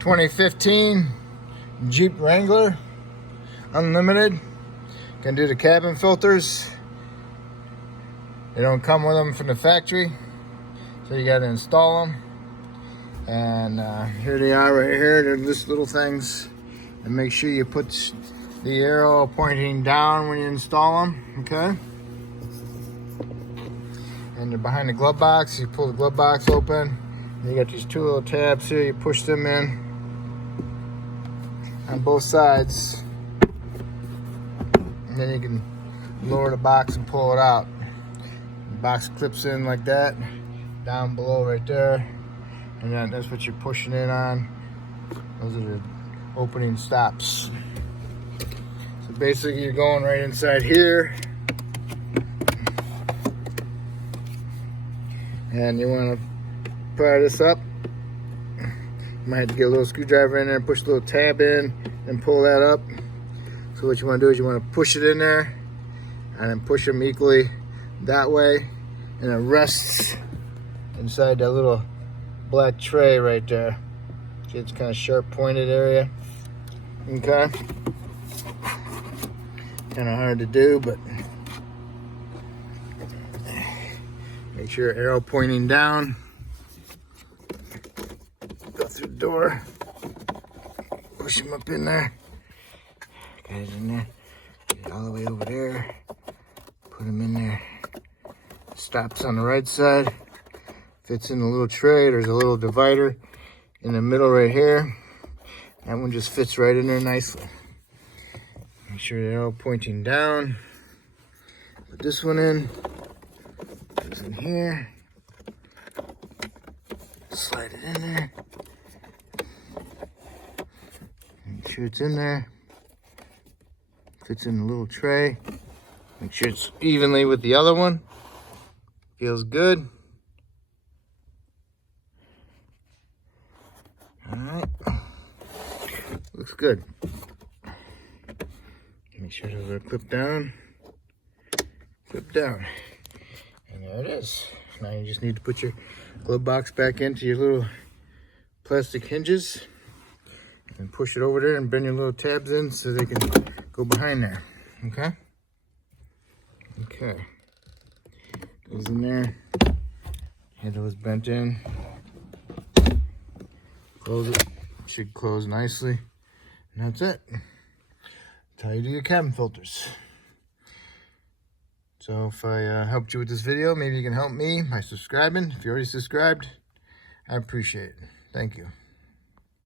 2015 Jeep Wrangler Unlimited. Can do the cabin filters. They don't come with them from the factory, so you got to install them. And here they are right here. They're just little things. And make sure you put the arrow pointing down when you install them, okay? And they're behind the glove box. You pull the glove box open. You got these two little tabs here. You push them in on both sides. And then you can lower the box and pull it out. The box clips in like that, down below right there. And then that's what you're pushing in on. Those are the opening stops. So basically you're going right inside here. And you want to pry this up. You might have to get a little screwdriver in there, push a little tab in, and pull that up. So what you want to do is you want to push it in there, and then push them equally that way, and it rests inside that little black tray right there. See, it's kind of sharp pointed area. Okay. Kind of hard to do, but make sure your arrow pointing down. Go through the door. Push them up in there. Guys in there. Get it all the way over there. Put them in there. Stops on the right side. Fits in the little tray. There's a little divider in the middle right here. That one just fits right in there nicely. Make sure they're all pointing down. Put this one in. Goes in here. Slide it in there. Make sure it's in there. Fits in the little tray. Make sure it's evenly with the other one. Feels good. Alright. Looks good. Make sure those are clipped down. Clip down. And there it is. Now you just need to put your glove box back into your little plastic hinges and push it over there and bend your little tabs in so they can go behind there. Okay? Okay. Goes in there. Handle is bent in. Close it. Should close nicely. And that's it. That's how you do your cabin filters. So if I helped you with this video, maybe you can help me by subscribing. If you already subscribed, I appreciate it. Thank you.